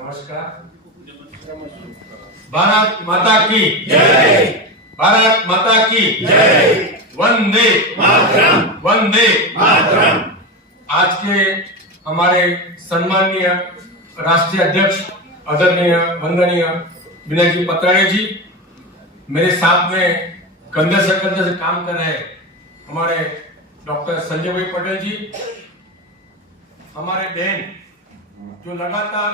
नमस्कार। भारत माता की जय। भारत माता की जय। वंदे मातरम। वंदे मातरम। आज के हमारे सम्माननीय राष्ट्रीय अध्यक्ष आदरणीय वंदनीय विनय जी पत्राड़े जी, मेरे साथ में कंधे से काम कर रहे हमारे डॉक्टर संजय भाई पटेल जी, हमारे बहन जो लगातार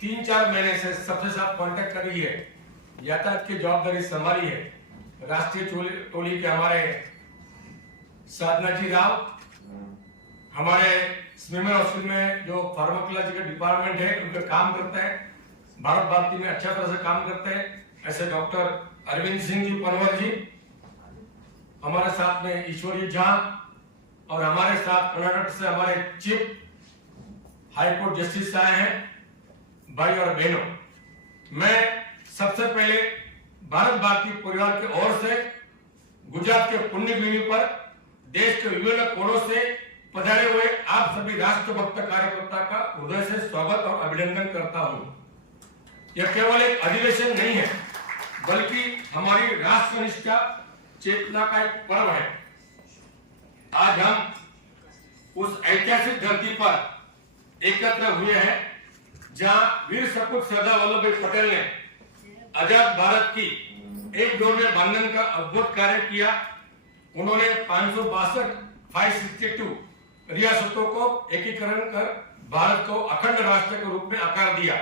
3-4 महीने से सबसे साथ कांटेक्ट कर रही है, यातायात की जवाबदारी संभाली है, राष्ट्रीय टोली के हमारे साधना जी राव, हमारे स्विमर हॉस्पिटल में जो फार्माकोलॉजिकल डिपार्टमेंट है उनका काम करता है, भारत भारती में अच्छा तरह से काम करते हैं, ऐसे डॉक्टर अरविंद सिंह जी पनवर जी, हमारे साथ में ईश्वरी झा, और हमारे साथ कर्नाटक से हमारे चीफ हाई कोर्ट जस्टिस आए हैं। भाई और बहनों, मैं सबसे पहले भारत भारती परिवार की ओर से गुजरात के पुण्य भूमि पर देश के विभिन्न कोनों से पधारे हुए आप सभी राष्ट्रभक्त कार्यकर्ता का हृदय से स्वागत और अभिनंदन करता हूं। यह केवल एक अधिवेशन नहीं है, बल्कि हमारी राष्ट्रनिष्ठा चेतना का एक पर्व है। आज हम उस ऐतिहासिक धरती पर एकत्र हुए हैं जहां वीर सपूत सरदार वल्लभ भाई पटेल ने आजाद भारत की एक डोर में बांधने का अद्भुत कार्य किया। उन्होंने 562 रियासतों को एकीकरण कर भारत को अखंड राष्ट्र के रूप में आकार दिया।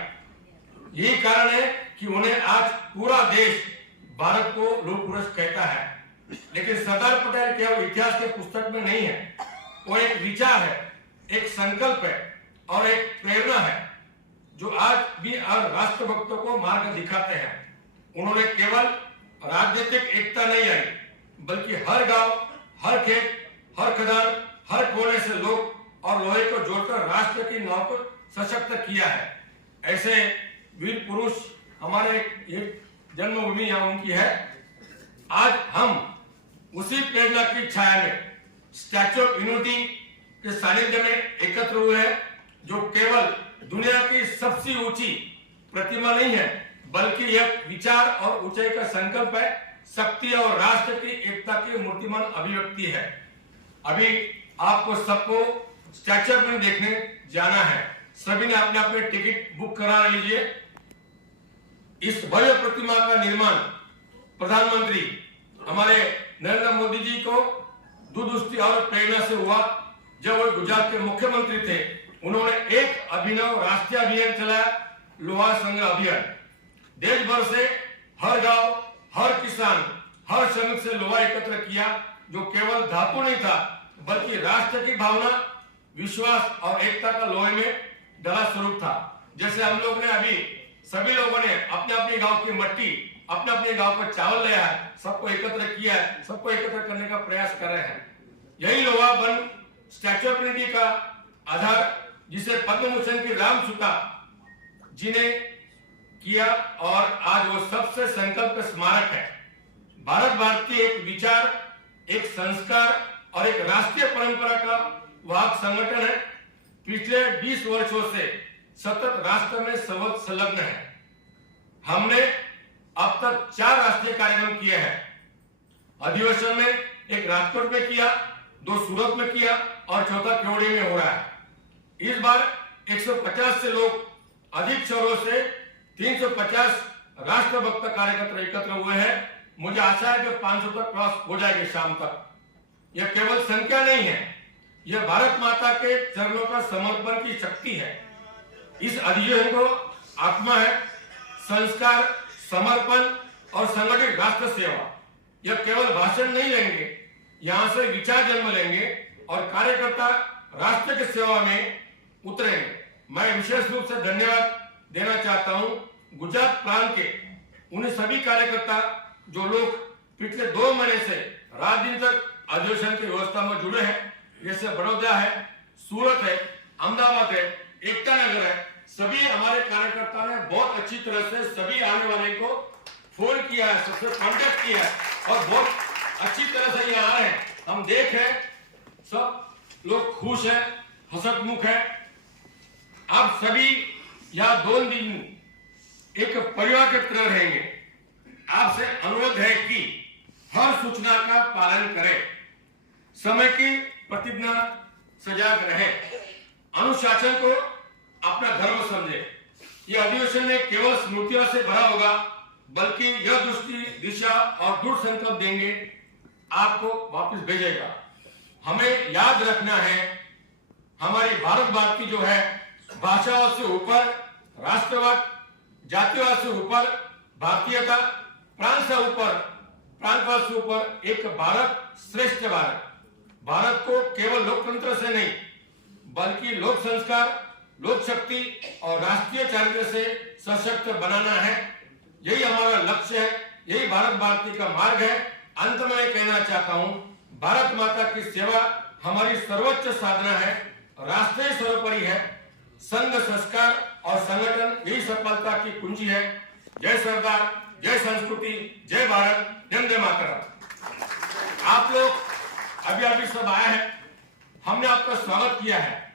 यही कारण है कि उन्हें आज पूरा देश भारत को लोक पुरुष कहता है। लेकिन सरदार पटेल केवल इतिहास के पुस्तक में नहीं है, वो एक विचार है, एक संकल्प है और एक प्रेरणा है जो आज भी हर राष्ट्रभक्तों को मार्ग दिखाते हैं। उन्होंने केवल राजनीतिक एकता नहीं आई, बल्कि हर गांव, हर खेत, हर खदान, हर कोने से लोग और लोहे को जोड़कर राष्ट्र की नाव को सशक्त किया है। ऐसे वीर पुरुष हमारे एक जन्मभूमि यहाँ उनकी है। आज हम उसी प्रेरणा की छाया में स्टैच्यू ऑफ यूनिटी के सानिध्य में एकत्र हुए हैं, जो केवल दुनिया की सबसे ऊंची प्रतिमा नहीं है, बल्कि यह विचार और ऊंचाई का संकल्प है, शक्ति और राष्ट्र की एकता की मूर्तिमान अभिव्यक्ति है। अभी आपको सबको स्टैच्यू ऑफ यूनिटी देखने जाना है। सभी ने अपने अपने टिकट बुक करा लीजिए। इस भव्य प्रतिमा का निर्माण प्रधानमंत्री हमारे नरेंद्र मोदी जी को दूरदृष्टि और प्रेरणा से हुआ। जब वो गुजरात के मुख्यमंत्री थे, उन्होंने एक अभिनव राष्ट्रीय अभियान चलाया, लोहा संग्रह अभियान। देश भर से हर गांव, हर किसान, हर श्रमिक से लोहा एकत्र किया, जो केवल धातु नहीं था, बल्कि राष्ट्र की भावना, विश्वास और एकता का लोहे में डला स्वरूप था। जैसे हम लोग ने अभी सभी लोगों ने अपने अपने गांव की मट्टी, अपने अपने गांव का चावल लिया है, सबको एकत्र किया है, सबको एकत्र करने का प्रयास कर रहे हैं। यही लोहा बन स्टैच्यू ऑफ यूनिटी का आधार, जिसे पद्म भूषण की राम सूता जी ने किया, और आज वो सबसे संकल्प स्मारक है। भारत भारती एक विचार, एक संस्कार और एक राष्ट्रीय परंपरा का वाहक संगठन है। पिछले 20 वर्षों से सतत राष्ट्र में संलग्न है। हमने अब तक 4 राष्ट्रीय कार्यक्रम किए हैं। अधिवेशन में एक राजकोट में किया, 2 सूरत में किया और चौथा केवड़ी में हो रहा है। इस बार 150 से लोग अधिक शहरों से 350 राष्ट्रभक्त कार्यकर्ता एकत्र हुए हैं। मुझे आशा है कि 500 तक क्रॉस हो जाएगी शाम तक। यह केवल संख्या नहीं है, यह भारत माता के चरणों का समर्पण की शक्ति है। इस अधिवेशन को आत्मा है, संस्कार, समर्पण और संगठित राष्ट्र सेवा। यह केवल भाषण नहीं लेंगे, यहाँ से विचार जन्म लेंगे और कार्यकर्ता राष्ट्र की सेवा में उतरेंगे। मैं विशेष रूप से धन्यवाद देना चाहता हूं गुजरात प्रांत के उन सभी कार्यकर्ता जो लोग पिछले 2 महीने से रात दिन तक अधिवेशन की व्यवस्था में जुड़े हैं। जैसे बड़ौदा है, सूरत है, अहमदाबाद है, एकता नगर है। सभी हमारे कार्यकर्ता ने बहुत अच्छी तरह से सभी आने वाले को फोन किया है, सबसे कांटेक्ट किया है और बहुत अच्छी तरह से यहाँ आ रहे हैं। हम देख रहे हैं सब लोग खुश हैं, हसतमुख है। आप सभी या 2 दिन एक परिवार के तरह रहेंगे। आपसे अनुरोध है कि हर सूचना का पालन करें, समय की प्रतिज्ञा सजग रहे, अनुशासन को अपना धर्म समझे। यह अधिवेशन में केवल स्मृतियों से भरा होगा, बल्कि यह दृष्टि, दिशा और दृढ़ संकल्प देंगे आपको वापस भेजेगा। हमें याद रखना है, हमारी भारत भारती जो है भाषाओं से ऊपर, राष्ट्रवाद, जातिवाद से ऊपर, भारतीयता, प्रांत से ऊपर, प्रांतवाद से ऊपर एक भारत श्रेष्ठ भारत। भारत को केवल लोकतंत्र से नहीं, बल्कि लोक संस्कार, लोक शक्ति और राष्ट्रीय चारित्र्य से सशक्त बनाना है। यही हमारा लक्ष्य है, यही भारत भारती का मार्ग है। अंत में मैं कहना चाहता हूं, भारत माता की सेवा हमारी सर्वोच्च साधना है, राष्ट्रीय सर्वोपरि है। संघ, संस्कार और संगठन यही सफलता की कुंजी है। जय सरदार, जय संस्कृति, जय भारत, वंदे मातरम। आप लोग अभी सब आए हैं, हमने आपका स्वागत किया है।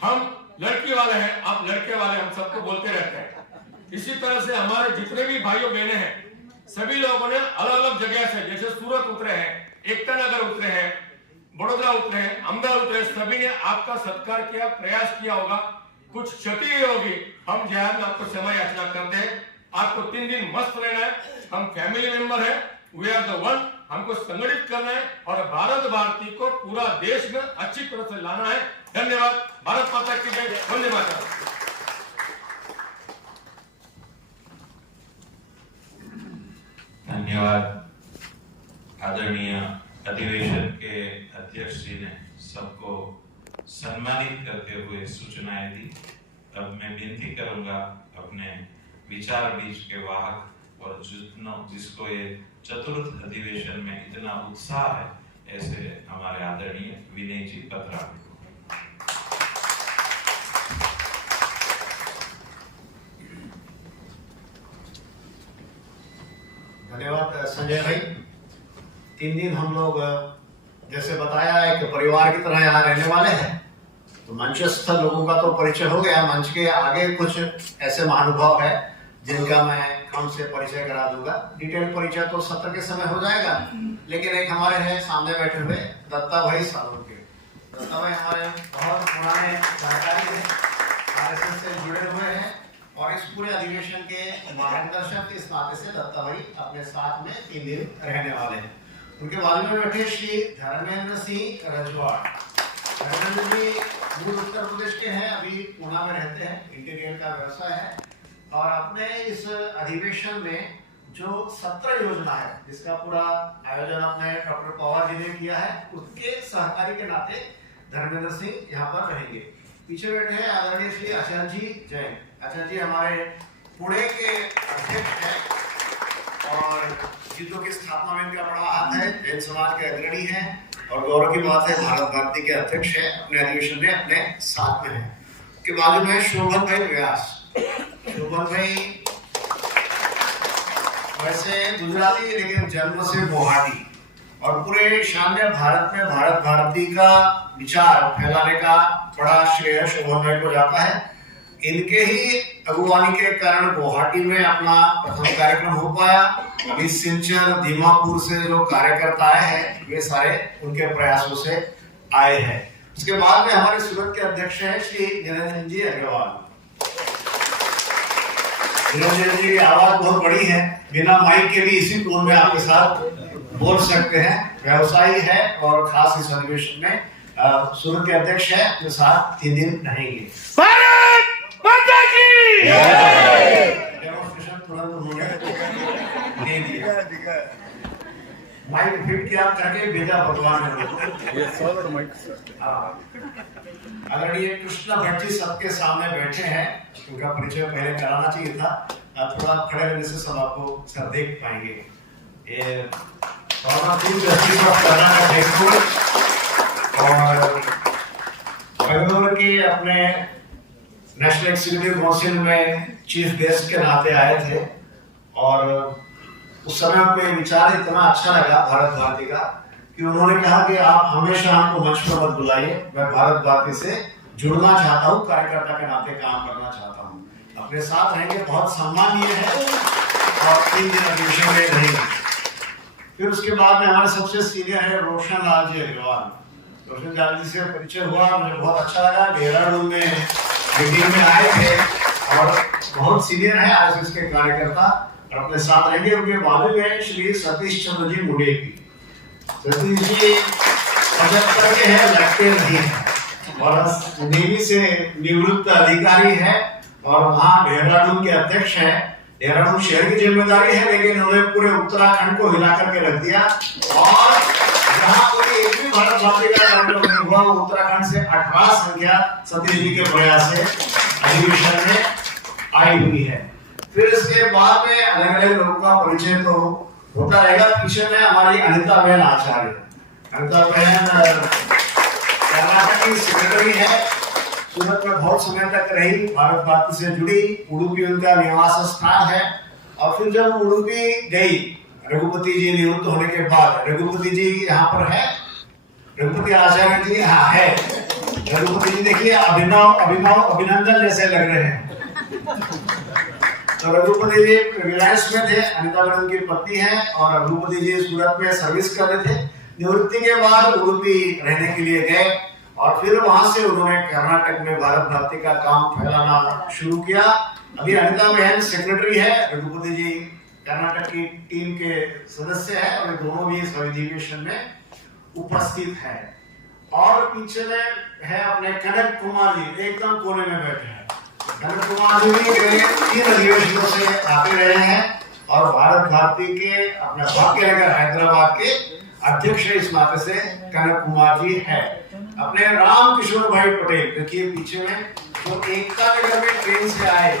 हम लड़की वाले हैं, आप लड़के वाले, हम सबको बोलते रहते हैं। इसी तरह से हमारे जितने भी भाइयों बहने हैं, सभी लोगों ने अलग अलग जगह से, जैसे सूरत उतरे हैं, एकता नगर उतरे हैं, बड़ौदा उतरे हैं, अहमदाबाद उतरे, सभी ने आपका सत्कार किया, प्रयास किया होगा। कुछ क्षति होगी, हम जहां आपको समय याचना करते हैं। आपको 3 दिन मस्त रहना है, हम फैमिली मेंबर है, वी आर द वन। हमको संगठित करना है और भारत भारती को पूरा देश में अच्छी तरह से लाना है। धन्यवाद। भारत माता की जय, वंदे मातरम। धन्यवाद। आदरणीय अधिवेशन के अध्यक्ष जी ने सबको सम्मानित करते हुए सूचनाएं दी। अब मैं विनती करूंगा अपने विचार बीज के वाहक और जिसको ये चतुर्थ अधिवेशन में इतना उत्साह है, ऐसे हमारे आदरणीय विनय जी पत्रा। धन्यवाद संजय भाई। 3 दिन हम लोग जैसे बताया एक परिवार की तरह यहाँ रहने वाले हैं। तो मंचस्थ लोगों का तो परिचय हो गया, मंच के आगे कुछ ऐसे महानुभाव है जिनका मैं कम से परिचय करा दूंगा। डिटेल परिचय तो सत्र के समय हो जाएगा, लेकिन एक हमारे हैं सामने बैठे हुए दत्ता भाई सालोंके। दत्ता भाई हमारे बहुत पुराने सहकारी हैं, आरएसएस से जुड़े हुए हैं और इस पूरे अधिवेशन के मार्गदर्शक के इस नाते से दत्ता भाई अपने साथ में 3 दिन रहने वाले हैं। उनके बाजू में बैठे श्री धर्मेंद्र सिंह रजवाड़। धर्मेंद्र जी मूल उत्तर प्रदेश के हैं, अभी पुणे में रहते हैं, इंटीरियर का व्यवसाय है और अपने इस अधिवेशन में जो सत्र योजना है जिसका पूरा आयोजन अपने डॉक्टर पवार जी ने किया है, उसके सहकारी के नाते धर्मेंद्र सिंह यहाँ पर रहेंगे। पीछे बैठे हैं आदरणीय श्री आचार्य जी जैन। आचार्य जी हमारे पुणे के अध्यक्ष हैं और जितों की स्थापना में इनका बड़ा हाथ है, जैन समाज के अग्रणी हैं और गौरव की बात है भारत भारती के अध्यक्ष हैं, अपने अधिवेशन में अपने साथ में हैं। के बाजू में शोभन भाई व्यास। शोभन भाई वैसे गुजराती लेकिन जन्म से गुवाहाटी और पूरे शानदार भारत में भारत भारती का विचार फैलाने का बड़ा श्रेय शोभन भाई को जाता है। इनके ही अगुवानी के कारण गुवाहाटी में अपना प्रथम कार्यक्रम हो पाया। अभी सिलचर, दीमापुर से जो कार्यकर्ता आए हैं वे सारे उनके प्रयासों से आए हैं। उसके बाद में हमारे सूरत के अध्यक्ष हैं श्री निरंजन जी अग्रवाल। निरंजन जी की आवाज बहुत बड़ी है, बिना माइक के भी इसी टोन में आपके साथ बोल सकते हैं। व्यवसायी है और खास इस अधिवेशन में सूरत के अध्यक्ष है जो साथ 3 दिन रहेंगे। माता की डेमोन्स्ट्रेशन तुरंत उन्होंने दे दिया। माइक फिट किया करके भेजा भगवान ने। ये सॉलिड माइक सर। अगर ये कृष्णा भट्ट जी सबके सामने बैठे हैं, उनका परिचय पहले कराना चाहिए था, थोड़ा खड़े रहने से सब आपको सर देख पाएंगे। ये और बेंगलुरु की अपने नेशनल एग्जीक्यूटिव काउंसिल में चीफ गेस्ट के नाते आए थे और उस समय उनको विचार इतना अच्छा लगा भारत भारती का कि उन्होंने कहा कि आप हमेशा हमको मंच पर मत बुलाइए, मैं भारत भारती से जुड़ना चाहता हूँ, कार्यकर्ता के नाते काम करना चाहता हूँ। अपने साथ रहेंगे, बहुत सम्मानीय है और 3 दिन अधिवेशन में रहेंगे। फिर उसके बाद में हमारे सबसे सीनियर है रोशन लाल जी अग्रवाल। रोशन लाल जी से परिचय हुआ, मुझे बहुत अच्छा लगा। देहरादून में मीटिंग में आए थे और बहुत सीनियर है आरएसएस के कार्यकर्ता और अपने साथ रहेंगे। उनके बाजू में श्री सतीश चंद्र जी मुंडेकी। सतीश जी 75 के हैं, लगते नहीं है और नेवी से निवृत्त अधिकारी है और वहाँ देहरादून के अध्यक्ष है। देहरादून शहर की जिम्मेदारी है, लेकिन उन्होंने पूरे उत्तराखंड को हिला करके रख दिया और जहाँ कोई एक भी भारत भाषी का कार्यक्रम नहीं हुआ, वो उत्तराखंड से 18 संख्या सतीश जी के प्रयास से अधिवेशन में आई हुई है। फिर इसके बाद में अलग अलग लोगों का परिचय तो होता रहेगा। पीछे में हमारी अनिता बहन आचार्य, अनिता बहन कर्नाटक की सेक्रेटरी है, सूरत में बहुत समय तक रही, भारत भारती से जुड़ी, उडुपी उनका निवास स्थान है। और फिर जब उडुपी गई रघुपति जी निवृत्त होने के बाद, रघुपति जी यहाँ पर है, रघुपति आचार्य जी यहाँ है। रघुपति जी देखिए अभिनंदन जैसे लग रहे हैं। तो रघुपति जी रिलायंस में थे, अनिता बहन की पत्नी है और रघुपति जी सूरत में सर्विस कर रहे थे। निवृत्ति के बाद उडुपी रहने के लिए गए और फिर वहां से उन्होंने कर्नाटक में भारत भारती का काम फैलाना शुरू किया। अभी अनिता बहन सेक्रेटरी है, रघुपति जी कर्नाटक की टीम के सदस्य है और दोनों भी इस अधिवेशन में उपस्थित है। और पीछे में है अपने कनक कुमार जी, एकदम कोने में बैठे हैं। कनक कुमार जी भी 3 अधिवेशनों से आते रहे हैं और भारत भारती के अपने भाग्यनगर हैदराबाद के अध्यक्ष इस नाते से कनक कुमार जी है। अपने राम किशोर भाई पटेल देखिए पीछे में, जो एकता नगर में ट्रेन से आए,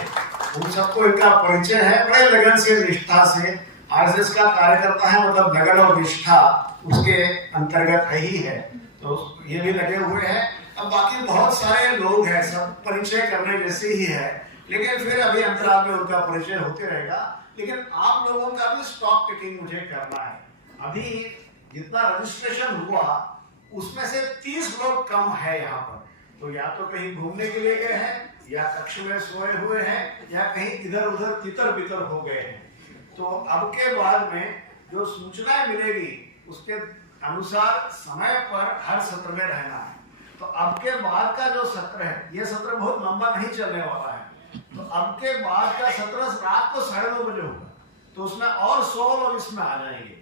उन सबको इनका परिचय है। बड़े लगन से, निष्ठा से आरएसएस का कार्यकर्ता है, मतलब लगन और निष्ठा उसके अंतर्गत ही है, तो ये भी लगे हुए हैं। अब बाकी बहुत सारे लोग हैं, सब परिचय करने जैसे ही है, लेकिन फिर अभी अंतराल में उनका परिचय होते रहेगा। लेकिन आप लोगों का भी स्टॉक टेकिंग मुझे करना है। अभी जितना रजिस्ट्रेशन हुआ उसमें से 30 लोग कम है यहाँ पर, तो या तो कहीं घूमने के लिए गए हैं, या कक्ष में सोए हुए हैं, या कहीं इधर उधर तितर बितर हो गए हैं। तो अब के बाद में जो सूचनाएं मिलेगी उसके अनुसार समय पर हर सत्र में रहना है। तो अब के बाद का जो सत्र है, ये सत्र बहुत लंबा नहीं चलने वाला है, तो अब के बाद का सत्र रात को 9:30 बजे होगा, तो उसमें और 100 लोग इसमें आ जाएंगे।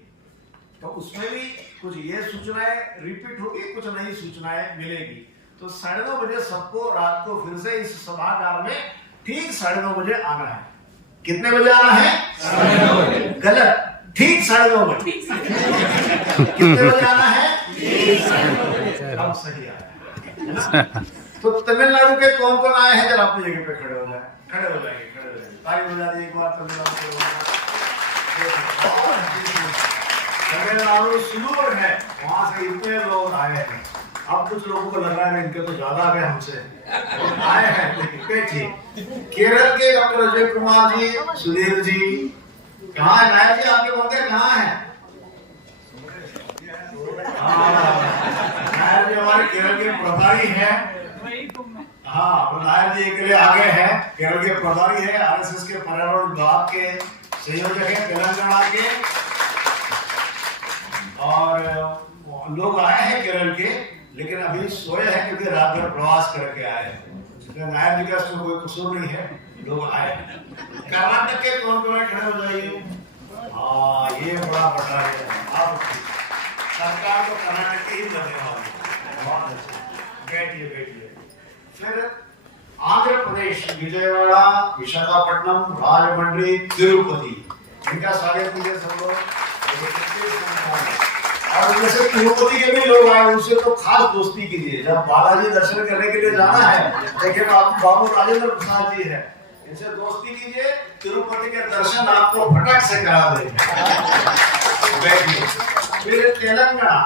तो उसमें भी कुछ ये सूचनाएं रिपीट होगी, कुछ नई सूचनाएं मिलेगी। तो 9:30 बजे सबको रात को फिर से इस सभागार में ठीक 9:30 बजे आना है। कितने बजे आना है? 9:30 बजे। गलत, ठीक 9:30 बजे। कितने बजे आना है? अब सही आया है ना? तो तमिलनाडु के कौन कौन आए हैं, जरा अपनी जगह पे खड़े हो जाए, खड़े हो जाएंगे। ताली बजा दी एक बार तमिलनाडु सुदूर है, वहां से इतने लोग आए हैं। अब कुछ लोगों को लग रहा है इनके तो ज्यादा आ गए हमसे, आए हैं लेकिन केरल के डॉक्टर अजय कुमार जी, सुधीर जी कहाँ है? नायक जी आपके मंदिर कहाँ है? नायक जी हमारे केरल के प्रभारी हैं। हाँ, नायक जी के लिए आगे हैं, केरल के प्रभारी है, आरएसएस के पर्यावरण विभाग के संयोजक है तेलंगाना के। और लोग आए हैं केरल के, लेकिन अभी सोए हैं क्योंकि रात भर प्रवास करके आए हैं। नायक जी का इसमें कोई कसूर नहीं है, लोग आए हैं। कर्नाटक के कौन कौन खड़े हो जाइए। हाँ, ये बड़ा बटा है, आप सरकार को कर्नाटक के ही लगने वाली। बहुत अच्छा, बैठिए बैठिए। फिर आंध्र प्रदेश विजयवाड़ा, विशाखापट्टनम, राजमंड्री, तिरुपति, इनका स्वागत कीजिए सब लोग। और जैसे तिरुपति के भी लोग आए, उनसे तो खास दोस्ती कीजिए। जब बालाजी दर्शन करने के लिए जाना है, देखिए बाबू राजेंद्र प्रसाद जी है, इनसे दोस्ती कीजिए, तिरुपति के दर्शन आपको फटक से करा देंगे। फिर तेलंगाना,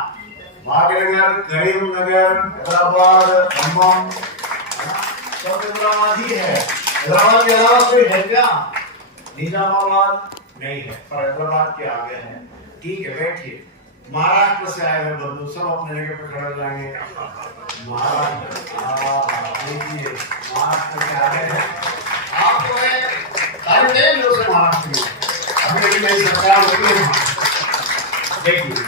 भाग्यनगर, करीमनगर, हैदराबाद, खम्मम, सब हैदराबाद ही है। हैदराबाद के अलावा कोई है क्या? निजामाबाद नहीं है, पर हैदराबाद के आगे है। ठीक है, बैठिए। महाराष्ट्र से आए हुए बंधु सब अपने जगह पे खड़े हो जाएंगे। महाराष्ट्र, देखिए महाराष्ट्र के आगे है। आपको नई सरकार होगी। देखिए,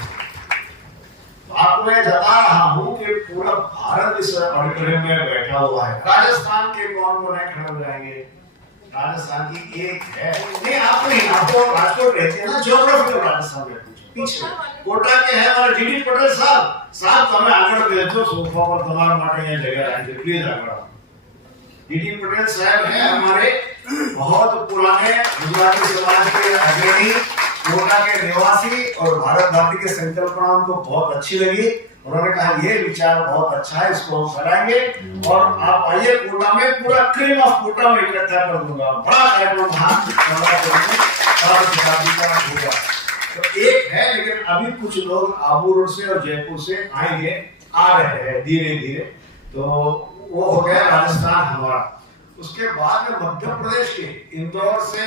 आपको मैं जता रहा हूँ कि पूरा भारत इस ऑडिटोरियम में बैठा हुआ है। राजस्थान के कौन कौन है खड़े हो जाएंगे? राजस्थान की एक है, नहीं आप नहीं, आप तो राजकोट रहते हैं ना, ज्योग्राफी में राजस्थान में पीछे कोटा के है हमारे जीडी पटेल साहब તમે આગળ બેસો સોફા પર, તમારા માટે અહીંયા જગ્યા રાખી છે, પ્લીઝ આગળ आओ। जीडी पटेल साहब हैं हमारे बहुत पुराने गुजराती समाज के अग्रणी, कोटा के निवासी, और भारत भारती के संकल्पना उनको बहुत अच्छी लगी। उन्होंने कहा ये विचार बहुत अच्छा है, इसको हम कराएंगे और आप आइए कोटा में, पूरा क्रीम ऑफ कोटा में इकट्ठा कर दूंगा, बड़ा कार्यक्रम होगा। तो एक है, लेकिन अभी कुछ लोग आबू रोड से और जयपुर से आएंगे, आ रहे हैं धीरे धीरे। तो वो हो गया राजस्थान हमारा। उसके बाद में मध्य प्रदेश के इंदौर से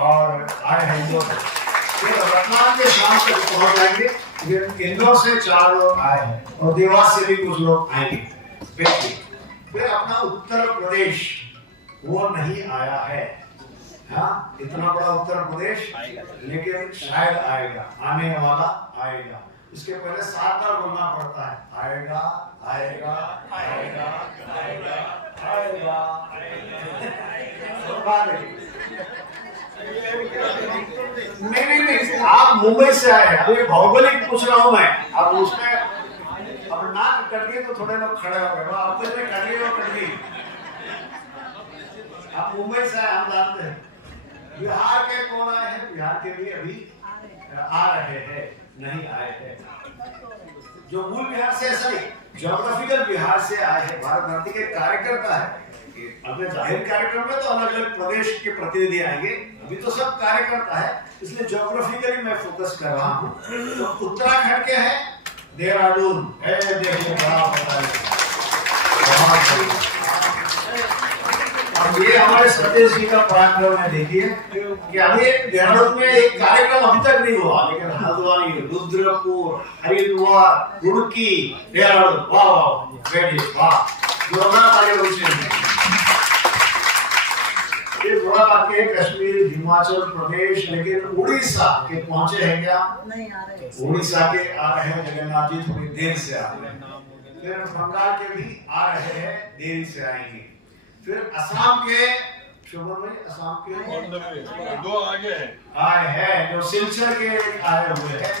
और आए हैं इंदौर, फिर रतलाम के शाम तक पहुंच जाएंगे। इंदौर से 4 लोग आए हैं और देवास से भी कुछ लोग आएंगे। फिर अपना उत्तर प्रदेश वो नहीं आया है, हाँ इतना बड़ा उत्तर प्रदेश, लेकिन शायद आएगा, आने वाला आएगा। इसके पहले 7 बार बोलना पड़ता है, आएगा आएगा आएगा आएगा आएगा नहीं, आप मुंबई से आए, अभी भौगोलिक पूछ रहा हूं मैं। अब उसमें अब नाक कट गई तो थोड़े लोग खड़े हो गए, आपको इसमें कट गई और कट गई। आप मुंबई से आए, हम जानते हैं। बिहार के कौन आए हैं? बिहार के भी अभी आ रहे हैं, नहीं आए हैं। जो मूल बिहार से, ऐसा नहीं, ज्योग्राफिकल बिहार से आए हैं, भारत भारती के कार्यकर्ता है। अपने जाहिर कार्यक्रम में तो अलग अलग प्रदेश के प्रतिनिधि आएंगे, अभी तो सब कार्यकर्ता है, इसलिए ज्योग्राफिकली मैं फोकस कर रहा हूँ। तो उत्तराखंड के हैं देहरादून, देखिए बड़ा अब ये हमारे सतीश जी का पराक्रम है। देखिए कि अभी देहरादून में एक कार्यक्रम अभी तक नहीं हुआ, लेकिन हल्द्वानी, रुद्रपुर, हरिद्वार, रुड़की, देहरादून, वाह वाह बेटी वाह, जोरदार ताली बजाइए। ये थोड़ा बाकी है कश्मीर, हिमाचल प्रदेश, लेकिन उड़ीसा के पहुंचे हैं क्या? नहीं आ रहे। उड़ीसा के आ रहे हैं जगन्नाथ जी, थोड़ी देर से आ रहे हैं। फिर बंगाल के भी आ रहे हैं, देरी से आएंगे। फिर असम के, शुभम में असम के 2 आगे आए हैं, जो सिलचर के आए हुए हैं,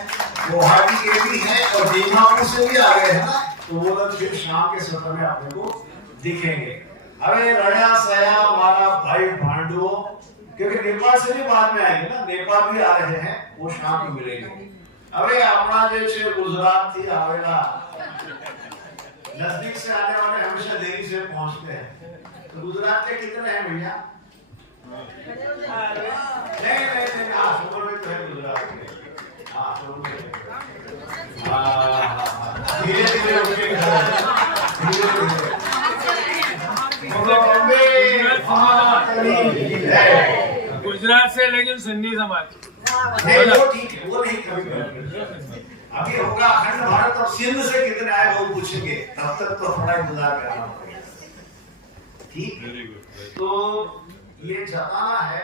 गुवाहाटी के भी हैं और दीमापुर से भी आ गए हैं ना, तो वो लोग फिर शाम के सत्र में अपने को दिखेंगे। अरे रड़ा सया हमारा भाई भांडुओ, क्योंकि नेपाल से भी बाद में आएंगे ना, नेपाल भी आ रहे हैं, वो शाम को मिलेंगे। अरे अपना जो गुजरात थी आवेला, नजदीक से आने वाले हमेशा देरी से पहुंचते हैं। तो गुजरात के कितने हैं भैया? नहीं, हाँ सुपर में तो है गुजरात के, हाँ सुपर में धीरे धीरे गुजरात से, लेकिन सिंधी समाज वो ठीक है, वो नहीं कभी अभी होगा। अखंड भारत और सिंध से कितने आए वो पूछेंगे, तब तक तो थोड़ा इंतजार करना पड़ेगा। ठीक, तो ये जताना है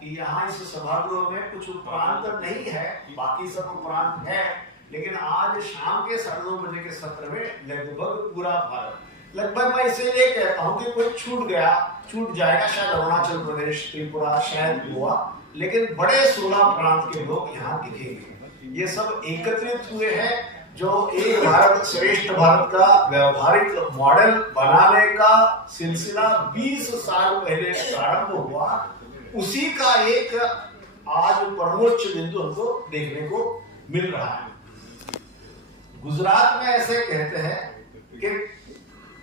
कि यहाँ इस सभागृह में कुछ उपरांत नहीं है, बाकी सब उपरांत है, लेकिन आज शाम के 9:30 बजे के सत्र में लगभग पूरा भारत, लगभग मैं इसलिए कहता हूँ कि कोई छूट जाएगा, शायद अरुणाचल प्रदेश, त्रिपुरा, शायद गोवा, लेकिन बड़े 16 प्रांत के लोग यहाँ दिखेंगे। ये सब एकत्रित हुए हैं, जो एक भारत श्रेष्ठ भारत का व्यवहारिक मॉडल बनाने का सिलसिला 20 साल पहले प्रारंभ हुआ, उसी का एक आज परमोच्च बिंदु हमको देखने को मिल रहा है। गुजरात में ऐसे कहते हैं कि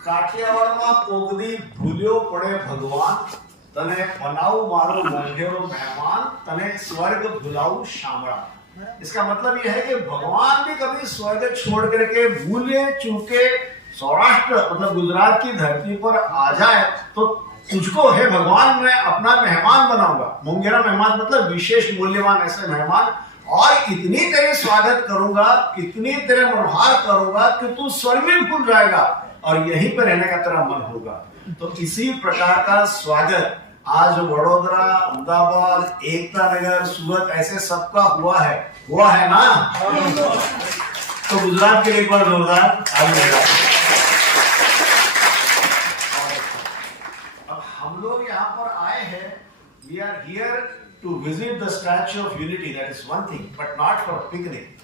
काठियावाड़ में पोगदी भूलियो पड़े भगवान, तने बनाऊ मारो मंढेरो मेहमान, तने स्वर्ग भुलाऊ शामड़ा। इसका मतलब यह है कि भगवान भी कभी स्वर्ग छोड़ करके भूले चूके सौराष्ट्र मतलब गुजरात की धरती पर आ जाए तो तुझको है भगवान मैं अपना मेहमान बनाऊंगा। मुंगेरा मेहमान मतलब विशेष मूल्यवान ऐसे मेहमान, और इतनी तेरे स्वागत करूंगा, इतनी तेरे मनोहार करूंगा कि तू स्वर्ग में भूल जाएगा और यहीं पर रहने का तेरा मन होगा। तो इसी प्रकार का स्वागत आज वडोदरा, अहमदाबाद, एकता नगर, सूरत ऐसे सबका हुआ है ना? तो गुजरात के लिए एक बार जोरदार अब हम लोग यहाँ पर आए हैं. We are here to visit the Statue of Unity. That is one thing, but not for picnic.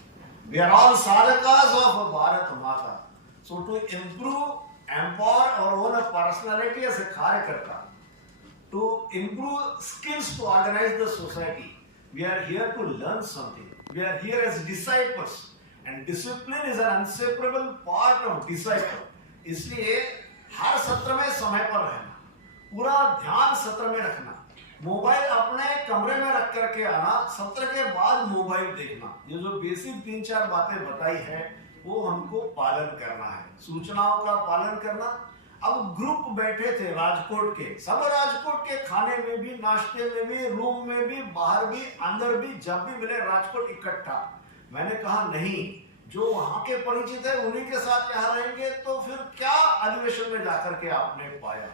We are all sadhakas of Bharat Mata. So to improve, empower our own personality as a कार्यकर्ता, to improve skills to organize the society, we are here to learn something. We are here as disciples, and discipline is an inseparable part of disciple. इसलिए हर सत्र में समय पर रहना, पूरा ध्यान सत्र में रखना, मोबाइल अपने कमरे में रख करके आना, सत्र के बाद मोबाइल देखना, ये जो बेसिक 3-4 बातें बताई है वो हमको पालन करना है, सूचनाओं का पालन करना. अब ग्रुप बैठे थे राजकोट के, सब राजकोट के खाने में भी, नाश्ते में भी, रूम में भी, बाहर भी, अंदर भी, जब भी मिले राजकोट इकट्ठा. मैंने कहा नहीं, जो वहां के परिचित है उन्हीं के साथ यहाँ रहेंगे तो फिर क्या अधिवेशन में जाकर के आपने पाया.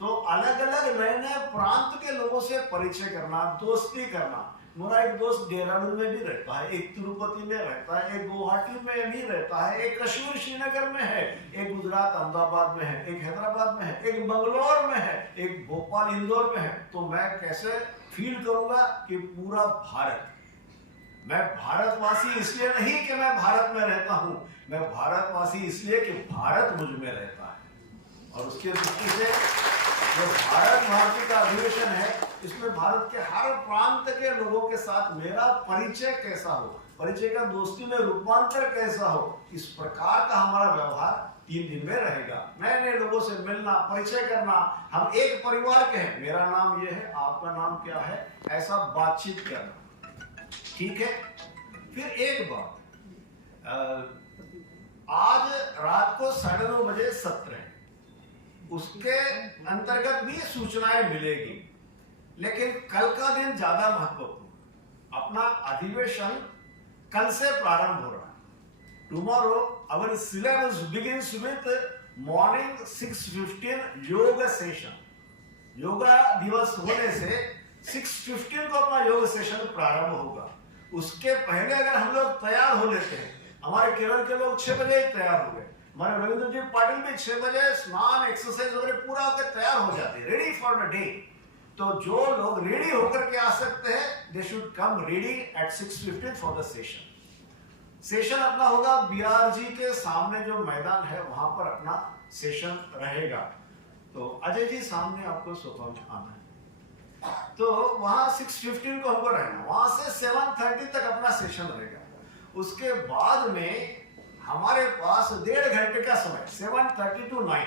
तो अलग अलग नए नए प्रांत के लोगों से परिचय करना, दोस्ती करना. मेरा एक दोस्त देहरादून में भी रहता है, एक तिरुपति में रहता है, एक गुवाहाटी में भी रहता है, एक कश्मीर श्रीनगर में है, एक गुजरात अहमदाबाद में है, एक हैदराबाद में है, एक बंगलोर में है, एक भोपाल इंदौर में है. तो मैं कैसे फील करूंगा कि पूरा भारत, मैं भारतवासी इसलिए नहीं कि मैं भारत में रहता हूं, मैं भारतवासी इसलिए कि भारत मुझ में रहता है. और उसके दृष्टि से जो भारत भारती का अधिवेशन है, इसमें भारत के हर प्रांत के लोगों के साथ मेरा परिचय कैसा हो, परिचय का दोस्ती में रूपांतर कैसा हो, इस प्रकार का हमारा व्यवहार 3 दिन में रहेगा. नए नए लोगों से मिलना, परिचय करना, हम एक परिवार के हैं, मेरा नाम ये है, आपका नाम क्या है, ऐसा बातचीत करना. ठीक है. फिर एक बात, आज रात को 9:30 बजे सत्र है, उसके अंतर्गत भी सूचनाएं मिलेगी, लेकिन कल का दिन ज्यादा महत्वपूर्ण. अपना अधिवेशन कल से प्रारंभ हो रहा है. Tomorrow our syllabus begins with morning 6:15 yoga session. Yoga दिवस होने से 6:15 को अपना योग सेशन प्रारंभ होगा. उसके पहले अगर हम लोग तैयार हो लेते हैं, हमारे केरल के लोग 6 बजे ही तैयार हो गए, हमारे रविंद्र जी पाटिल भी 6 बजे स्नान, एक्सरसाइज वगैरह पूरा होकर तैयार हो जाते हैं, रेडी फॉर द डे. तो जो लोग रेडी होकर के आ सकते हैं, they should come ready eight 6:15 for the session. Session अपना होगा बीआरजी के सामने जो मैदान है, वहां पर अपना सेशन रहेगा. तो अजय जी सामने आपको सोफा में आना है, तो वहां 6:15 को हमको रहना, वहां से 7:30 तक अपना सेशन रहेगा. उसके बाद में हमारे पास 1.5 घंटे का समय, 7:30 to 9,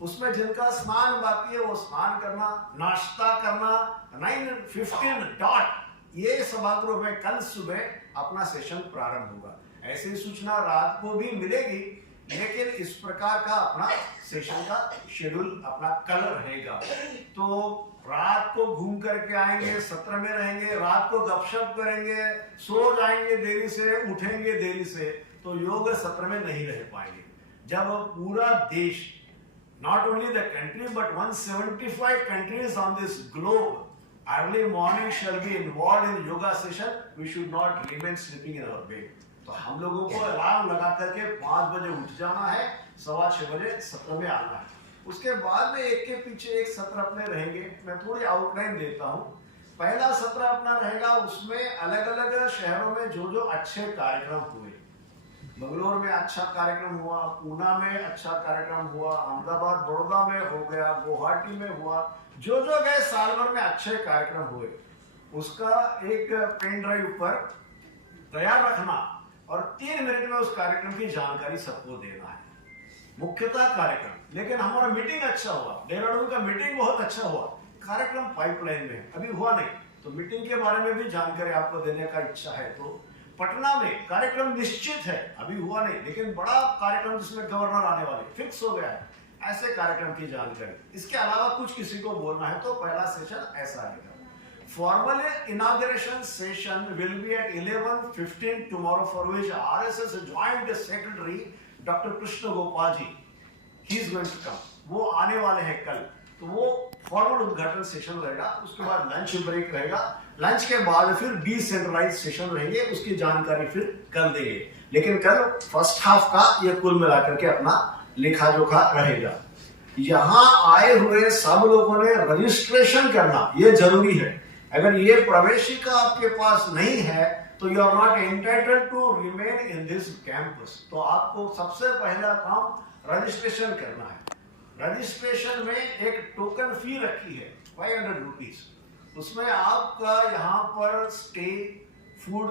उसमें जिनका स्नान बाकी है वो स्नान करना, नाश्ता करना, 9:15 डॉट ये सभागृह में कल सुबह अपना सेशन प्रारंभ होगा. ऐसी सूचना रात को भी मिलेगी, लेकिन इस प्रकार का अपना सेशन का शेड्यूल अपना कल रहेगा. तो रात को घूम करके आएंगे, सत्र में रहेंगे, रात को गपशप करेंगे, सो जाएंगे देरी से, उठेंगे देरी से, तो योग सत्र में नहीं रह पाएंगे. जब पूरा देश, not only the country but 175 countries on this globe, early morning shall be involved in yoga session, we should not remain sleeping in our bed. तो हम लोगों को अलार्म लगा करके 5 बजे उठ जाना है, 6:15 बजे सत्र में आना है. उसके बाद में एक के पीछे एक सत्र अपने रहेंगे. मैं थोड़ी आउटलाइन देता हूँ. पहला सत्र अपना रहेगा, उसमें अलग अलग शहरों में जो जो अच्छे कार्यक्रम हुए, बंगलोर में अच्छा कार्यक्रम हुआ, पूना में अच्छा कार्यक्रम हुआ, अहमदाबाद बड़ौदा में हो गया, गुवाहाटी में हुआ, जो जो गए साल भर में अच्छे कार्यक्रम हुए, उसका एक पेन ड्राइव पर तैयार रखना और 3 मिनट में उस कार्यक्रम की जानकारी सबको देना है. मुख्यतः कार्यक्रम, लेकिन हमारा मीटिंग अच्छा हुआ, देहरादून का मीटिंग बहुत अच्छा हुआ, कार्यक्रम पाइपलाइन में अभी हुआ नहीं, तो मीटिंग के बारे में भी जानकारी आपको देने का इच्छा है. तो पटना में कार्यक्रम निश्चित है, अभी हुआ नहीं, लेकिन बड़ा कार्यक्रम जिसमें गवर्नर आने वाले फिक्स हो गया है, ऐसे कार्यक्रम की जानकारी. इसके अलावा कुछ किसी को बोलना है तो पहला सेशन ऐसा रहेगा. Formal inauguration session will be at 11:15 tomorrow, for which RSS Joint Secretary Dr. Krishna Gopal ji, he is going to come. वो आने वाले हैं कल, तो वो फॉर्मल उद्घाटन सेशन रहेगा, उसके बाद लंच ब्रेक रहेगा, लंच के बाद फिर डिसेंट्रलाइज सेशन रहेंगे, उसकी जानकारी फिर कल देंगे। लेकिन कल फर्स्ट हाफ का ये कुल मिलाकर के अपना लेखा जोखा रहेगा। यहाँ आए हुए सब लोगों ने रजिस्ट्रेशन करना ये जरूरी है। अगर ये प्रवेशिका आपके पास नहीं है तो you are not entitled to remain in this campus. तो आपको सबसे पहला काम रजिस्ट्रेशन करना है। रजिस्ट्रेशन में एक टोकन फी रखी है 500 रुपीज। उसमें आपका यहाँ पर stay, food,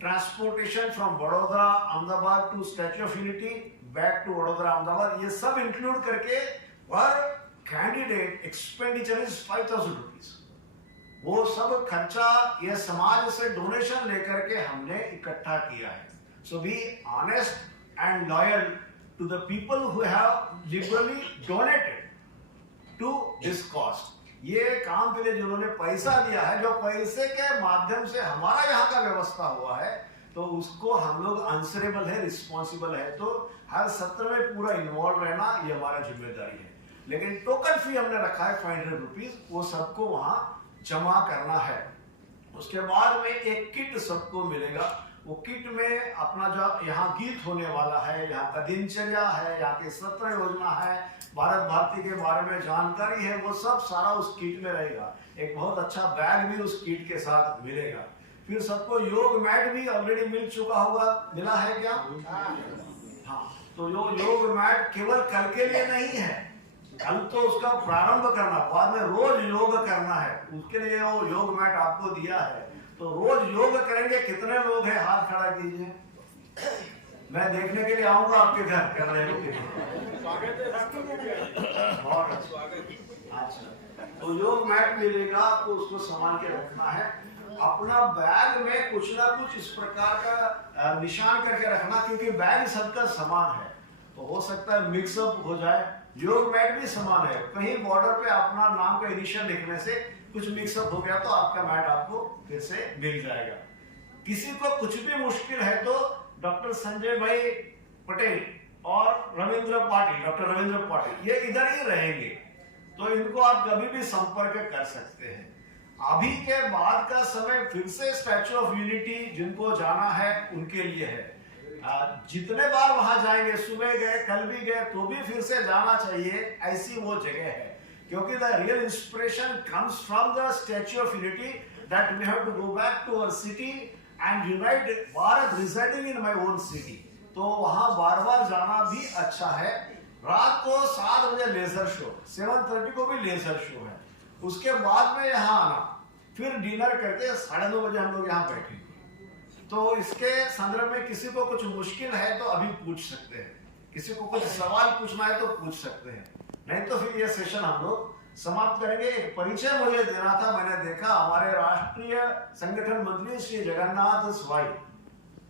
transportation from Vadodara Ahmedabad to statue of unity back to Vadodara Ahmedabad, ये सब इंक्लूड करके पर कैंडिडेट एक्सपेंडिचर इज 5000 रुपीज। वो सब खर्चा ये समाज से डोनेशन लेकर के हमने इकट्ठा किया है। So be honest and loyal to the people who have liberally donated to this cause. ये काम के लिए जिन्होंने पैसा दिया है, जो पैसे के माध्यम से हमारा यहाँ का व्यवस्था हुआ है, तो उसको हम लोग आंसरेबल है, रिस्पॉन्सिबल है। तो हर सत्र में पूरा इन्वॉल्व रहना ये हमारा जिम्मेदारी है। लेकिन टोकन फी हमने रखा है 500 रुपीज, वो सबको वहां जमा करना है। उसके बाद में एक किट सबको मिलेगा। वो किट में अपना जो यहाँ गीत होने वाला है, यहाँ का दिनचर्या है, यहाँ की सत्र योजना है, भारत भारती के बारे में जानकारी है, वो सब सारा उस किट में रहेगा। एक बहुत अच्छा बैग भी उस किट के साथ मिलेगा। फिर सबको योग मैट भी ऑलरेडी मिल चुका होगा, मिला है क्या? हाँ, तो योग मैट केवल कल के लिए नहीं है, कल तो उसका प्रारंभ करना, बाद में रोज योग करना है, उसके लिए वो योग मैट आपको दिया है। तो रोज योग करेंगे। कितने लोग हैं? हाथ खड़ा कीजिए, मैं देखने के लिए आऊंगा आपके घर कर रहे हो। अच्छा, तो योग मैट मिलेगा आपको, उसको संभाल के रखना है। अपना बैग में कुछ ना कुछ इस प्रकार का निशान करके रखना, क्योंकि बैग सबका समान है, तो हो सकता है मिक्सअप हो जाए। योग मैट भी समान है, कहीं बॉर्डर पे अपना नाम का इनिशियल लिखने से कुछ मिक्सअप हो गया तो आपका मैट आपको फिर से मिल जाएगा। किसी को कुछ भी मुश्किल है तो डॉक्टर संजय भाई पटेल और रविंद्र पाटिल, डॉक्टर रविंद्र पाटिल, ये इधर ही रहेंगे, तो इनको आप कभी भी संपर्क कर सकते हैं। अभी के बाद का समय फिर से स्टैच्यू ऑफ यूनिटी जिनको जाना है उनके लिए है। जितने बार वहां जाएंगे, सुबह गए, कल भी गए, तो भी फिर से जाना चाहिए, ऐसी वो जगह है। क्योंकि the real inspiration comes from the statue of unity that we have to go back to our city and unite Bharat residing in my own city. तो वहां बार बार जाना भी अच्छा है। रात को 7 बजे लेजर शो, 7:30 को भी लेजर शो है। उसके बाद में यहाँ आना, फिर डिनर करके 2:30 बजे हम लोग यहाँ बैठेंगे। तो इसके संदर्भ में किसी को कुछ मुश्किल है तो अभी पूछ सकते हैं, किसी को कुछ सवाल पूछना है तो पूछ सकते हैं, नहीं तो फिर ये सेशन हम लोग समाप्त करेंगे। एक परिचय मुझे देना था, मैंने देखा हमारे राष्ट्रीय संगठन मंत्री श्री जगन्नाथ स्वाई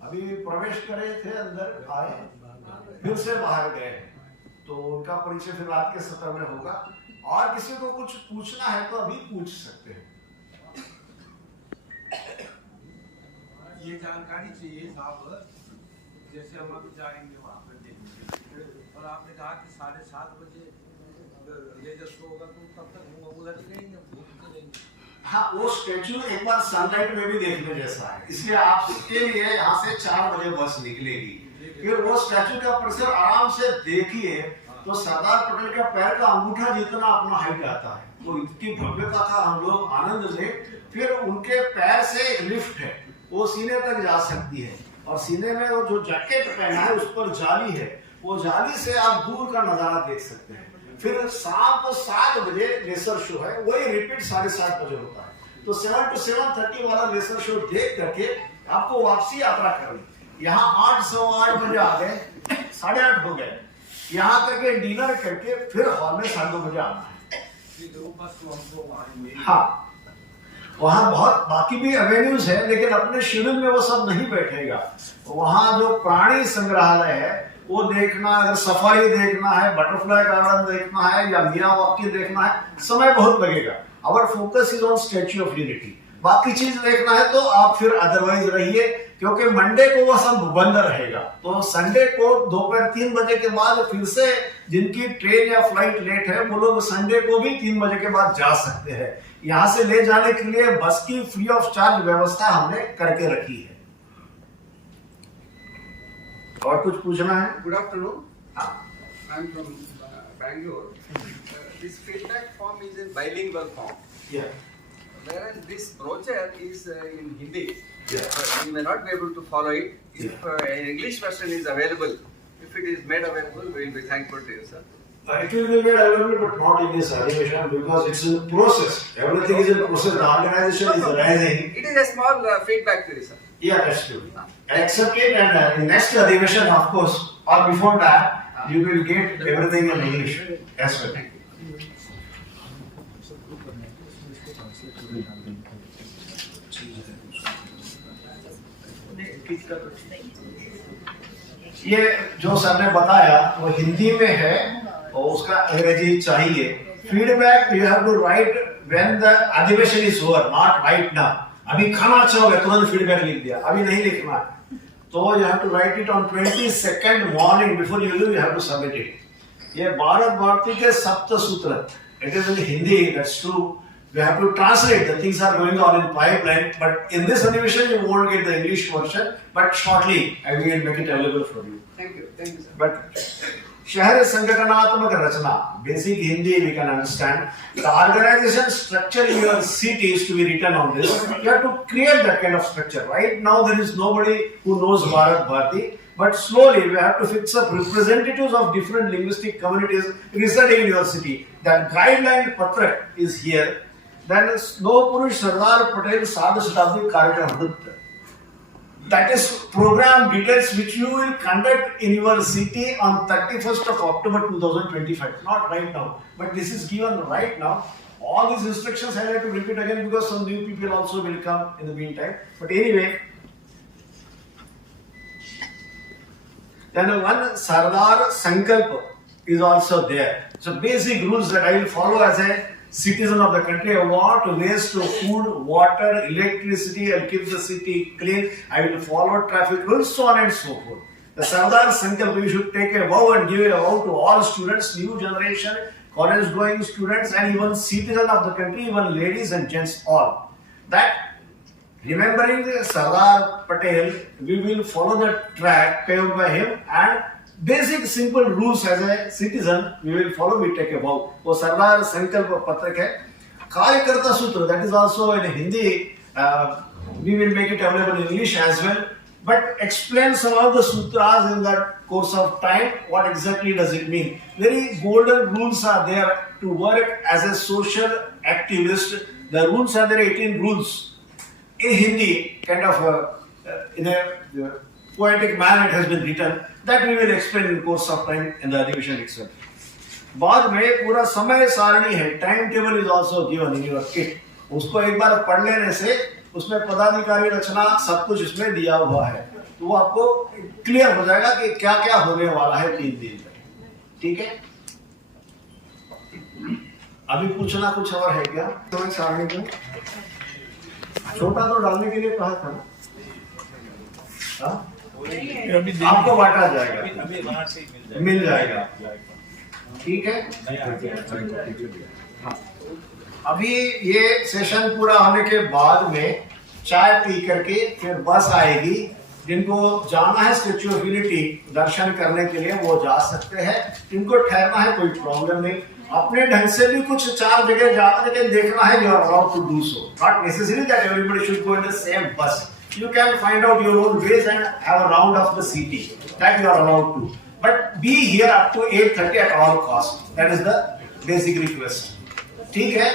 अभी प्रवेश करे थे, अंदर आए, फिर से बाहर गए, तो उनका परिचय फिर रात के सत्र में होगा। और किसी को कुछ पूछना है तो अभी पूछ सकते हैं। ये जानकारी चाहिए साहब, जैसे हम अभी जाएंगे वहाँ पर देखने, और आपने कहा कि 7:30 बजे लेजर शो होगा, तो तब तक हम उधर ही रहेंगे, घूमते रहेंगे। हाँ, वो स्टैच्यू एक बार सनलाइट में भी देखने जैसा है, इसलिए आपके लिए यहाँ से 4 बजे बस निकलेगी। फिर वो स्टैच्यू का परिसर आराम से देखिए, तो सरदार पटेल का पैर का अंगूठा जितना अपना हाइट आता है, तो इतनी भव्यता का हम लोग आनंद ले। फिर उनके पैर से एक लिफ्ट है, वो सीने तक जा सकती है, और सीने में वो जो जैकेट पहना है उस पर जाली है, वो जाली से आप दूर का नजारा देख सकते हैं। फिर शाम को 7 बजे लेजर शो है, वही रिपीट 7:30 बजे होता है। तो 7 to 7:30 वाला लेजर शो देख करके आपको वापसी यात्रा करनी। यहाँ 8, सवा 8 बजे आ गए, 8:30 हो गए, यहाँ करके डिनर करके फिर हॉल में 2:30 बजे आना है। हाँ, वहाँ बहुत बाकी भी एवेन्यूज है, लेकिन अपने शेड्यूल में वो सब नहीं बैठेगा। वहाँ जो प्राणी संग्रहालय है वो देखना, अगर सफारी देखना है, बटरफ्लाई गार्डन देखना है, या मियावाकी देखना है, समय बहुत लगेगा। Our focus is on statue of unity. बाकी चीज देखना है तो आप फिर अदरवाइज रहिए, क्योंकि मंडे को वो सब बंद रहेगा। तो संडे को दोपहर 3 बजे के बाद फिर से जिनकी ट्रेन या फ्लाइट लेट है वो लोग संडे को भी 3 बजे के बाद जा सकते हैं। यहाँ से ले जाने के लिए बस की फ्री ऑफ चार्ज व्यवस्था हमने करके रखी है। और कुछ पूछना है? Good afternoon. हाँ। I'm from Bangalore. This feedback form is a bilingual form, Yeah. whereas this brochure is in Hindi. Yeah. We may not be able to follow it. If an English version is available, if it is made available, we will be thankful to you, sir. It will be made available, but not in this animation because it's in process. Everything is in process. The organization is rising. It is a small feedback to you, sir. Yeah, that's true. Accept it, and in next animation, of course, or before that, you will get everything in English as well. ये जो sir ने बताया वो हिंदी में है और उसका अंग्रेजी चाहिए। Feedback you have to write when the अधिवेशन is over, not right now. अभी खाना अच्छा हो गया तुरंत फीडबैक लिख दिया, अभी नहीं लिखना है। तो you have to write it on 22nd morning before you leave, you have to submit it. ये भारत भारती के सप्त सूत्र, it is in Hindi, that's true. We have to translate. The things are going on in pipeline, but in this animation you won't get the English version. But shortly, I will make it available for you. Thank you, sir. But शहर संगठनात्मक रचना, basic Hindi we can understand. The organization structure in your city is to be written on this. You have to create that kind of structure. Right now there is nobody who knows Bharat Bharati, but slowly we have to fix up representatives of different linguistic communities residing in your city. That guideline patrak is here. Then Snow Purush Sardar Patel Sadhu Shatabdi कार्यक्रम Nritya. That is program details which you will conduct in your city on 31st of October 2025. Not right now, but this is given right now. All these instructions I have to repeat again because some new people also will come in the meantime. But anyway, then one Sardar Sankalp is also there. So basic rules that I will follow as a citizen of the country: what waste to food, water, electricity, I'll keep the city clean, I will follow traffic rules, so on and so forth. The Sardar Sankalp, we should take a vow and give a vow to all students, new generation, college going students, and even citizens of the country, even ladies and gents all, that remembering Sardar Patel, we will follow the track paved by him, and basic simple rules as a citizen we will follow, we take a vow. वो सरदार संकल्प पत्रक है। कार्यकर्ता सूत्र, that is also in Hindi, we will make it available in English as well, but explain some of the sutras in that course of time. What exactly does it mean? Very golden rules are there to work as a social activist. The rules are there, 18 rules in Hindi, kind of in a poetic manner it has been written. That we will explain in course of time in the अधिवेशन itself. बाद में पूरा समय सारणी है, time table is also given in your kit. उसको एक बार पढ़ लेने से उसमें पदाधिकारी रचना सब कुछ इसमें दिया हुआ है, तो वो आपको क्लियर हो जाएगा कि क्या क्या होने वाला है 3 दिन में। ठीक है, अभी पूछना कुछ और है क्या? तो सारणी में छोटा तो डालने के लिए कहा था ना, आपको बांटा जाएगा, मिल जाएगा। ठीक है, अभी ये सेशन पूरा होने के बाद में चाय पी करके फिर बस आएगी। जिनको जाना है स्टैच्यू ऑफ यूनिटी दर्शन करने के लिए वो जा सकते हैं, जिनको ठहरना है कोई प्रॉब्लम नहीं। अपने ढंग से भी कुछ 4 जगह जाना जगह देखना है, you are allowed to do so, not necessary that everybody should go in the same bus. You can find out your own ways and have a round of the city. That you are allowed to. But be here up to 8:30 at all costs. That is the basic request. ठीक है?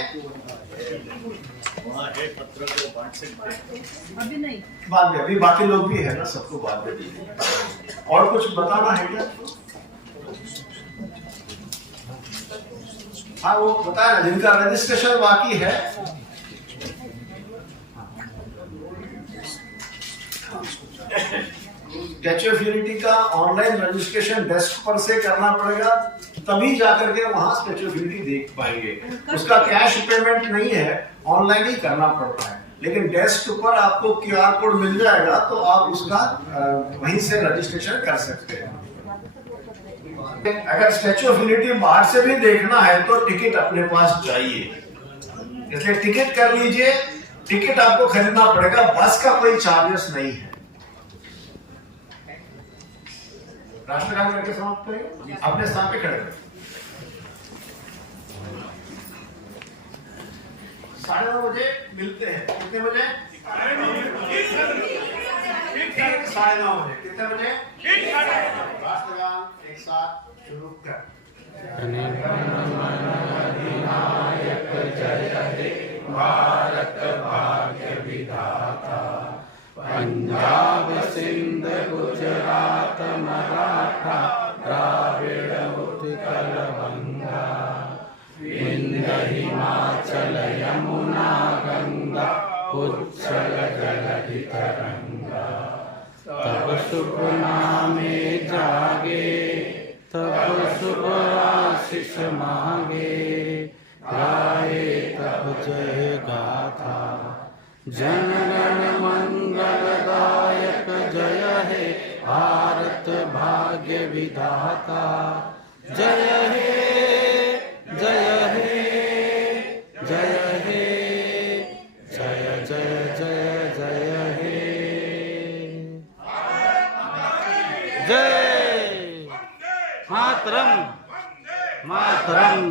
अभी नहीं, बाद में, अभी बाकी लोग भी है ना, सबको बाद में दीजिए। और कुछ बताना है क्या? हाँ, वो बताया ना, जिनका रजिस्ट्रेशन बाकी है स्टैच्यू ऑफ यूनिटी का ऑनलाइन रजिस्ट्रेशन डेस्क पर से करना पड़ेगा, तभी जाकर के वहां स्टैच्यू ऑफ यूनिटी देख पाएंगे। उसका कैश पेमेंट नहीं है, ऑनलाइन ही करना पड़ता है। लेकिन डेस्क पर आपको QR कोड मिल जाएगा, तो आप उसका वहीं से रजिस्ट्रेशन कर सकते हैं। अगर स्टैच्यू ऑफ यूनिटी बाहर से भी देखना है तो टिकट अपने पास चाहिए, इसलिए टिकट कर लीजिए। टिकट आपको खरीदना पड़ेगा, बस का कोई चार्जेस नहीं है। राष्ट्रगान करके समाप्त करें, अपने स्थान पे खड़े करें। 9:30 बजे मिलते हैं। कितने बजे? 9:30 बजे। कितने बजे? राष्ट्रगान एक साथ शुरू कर। अधिनायक जय हे भारत भाग्य विधाता, पंजाब सिंध गुजरात मराठा द्राविड़ उत्कल बंगा, विंध्य हिमाचल यमुना गंगा उच्चल जलधि तरंगा। तब शुभ नामे जागे, तब शुभ आशीष मांगे, गाए तब जय गाथा। जन गण मंगलदायक जय हे भारत भाग्य विधाता, जय हे जय हे जय हे जय जय जय जय हे जय मातरम मातरम।